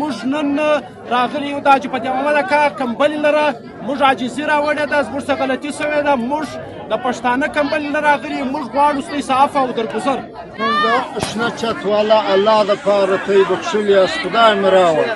موږ نن راغلي یو دا چې په دې عمله کا کمبلې لره موږ عاجزي راوړې ده، زموږ څه غلطي سوې ده، موږ د پښتانه کمبلې نه راغلي، موږ غواړو ستاسو څخه عفو او درګذر. شنه چت والا الله دپاره ته یې بخښلي یاست، خدای مو راوړ.